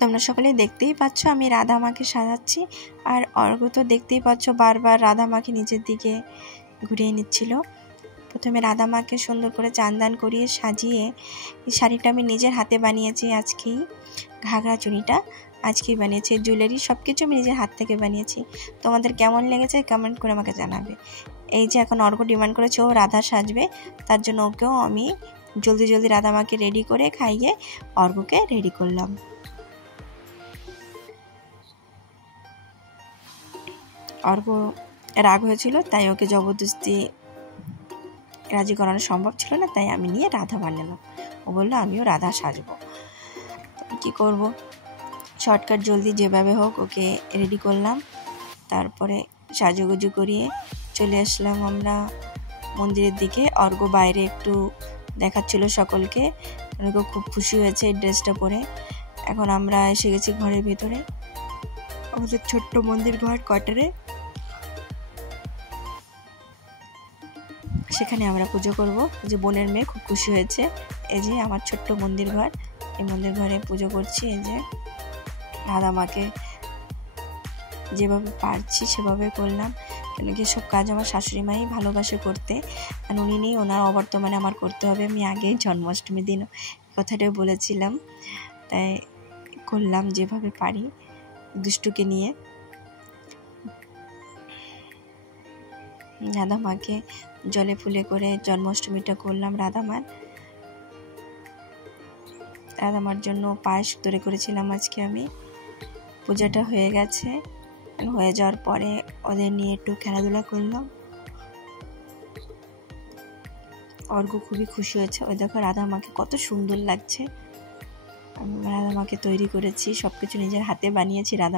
তোমরা সকলেই দেখতেই পাচ্ছ আমি রাধা মাকে সাজাচ্ছি, আর অর্ঘ্য তো দেখতেই পাচ্ছ বারবার রাধা মাকে নিচের দিকে ঘুরিয়ে নিচ্ছিল। প্রথমে রাধা মাকে সুন্দর করে চান্দান করিয়ে সাজিয়ে এই শাড়িটা আমি নিজের হাতে বানিয়েছি আজকেই, ঘাগরা চুড়িটা আজকেই বানিয়েছি, জুয়েলারি সব কিছু আমি নিজের হাত থেকে বানিয়েছি। তোমাদের কেমন লেগেছে কমেন্ট করে আমাকে জানাবে। এই যে এখন অর্ঘ্য ডিমান্ড করেছে ও রাধা সাজবে, তার জন্য ওকেও আমি জলদি জলদি রাধা মাকে রেডি করে খাইয়ে অর্ঘ্যকে রেডি করলাম। অর্ঘ্য রাগ হয়েছিল, তাই ওকে জবরদস্তি রাজি করানো সম্ভব ছিল না, তাই আমি নিয়ে রাধা বানালাম। ও বললো আমিও রাধা সাজবো, কি করব, শর্টকাট জলদি যেভাবে হোক ওকে রেডি করলাম। তারপরে সাজুগুজু করিয়ে চলে আসলাম আমরা মন্দিরের দিকে। অর্ঘ্য বাইরে একটু দেখাচ্ছিল সকলকে, অর্ঘ্য খুব খুশি হয়েছে এই ড্রেসটা পরে। এখন আমরা এসে গেছি ঘরের ভেতরে, আমাদের ছোট্ট মন্দির ঘর কোয়ার্টারে। সেখানে আমরা পুজো করব। যে বোনের মেয়ে খুব খুশি হয়েছে। এই যে আমার ছোট্ট মন্দির ঘর, এই মন্দির ঘরে পুজো করছি। এই যে রাধা মাকে যেভাবে পারছি সেভাবে করলাম, কেন কি সব কাজ আমার শাশুড়ি মাই ভালোবাসে করতে, আর উনি নেই, ওনার অবর্তমানে আমার করতে হবে। আমি আগেই জন্মাষ্টমীর দিন কথাটাও বলেছিলাম, তাই করলাম যেভাবে পারি দুষ্টুকে নিয়ে। রাধা মাকে জলে ফুলে করে জন্মাষ্টমীটা করলাম। রাধা মার জন্য পায়েস তৈরি করেছিলাম আজকে আমি। পূজাটা হয়ে গেছে, হয়ে যাওয়ার পরে ওদের নিয়ে একটু খেলাধুলা করলাম। অর্ঘ্য খুবই খুশি হয়েছে। ওই দেখো রাধা মাকে কত সুন্দর লাগছে। রাধা মাকে তৈরি করেছি, সবকিছু নিজের হাতে বানিয়েছি। রাধা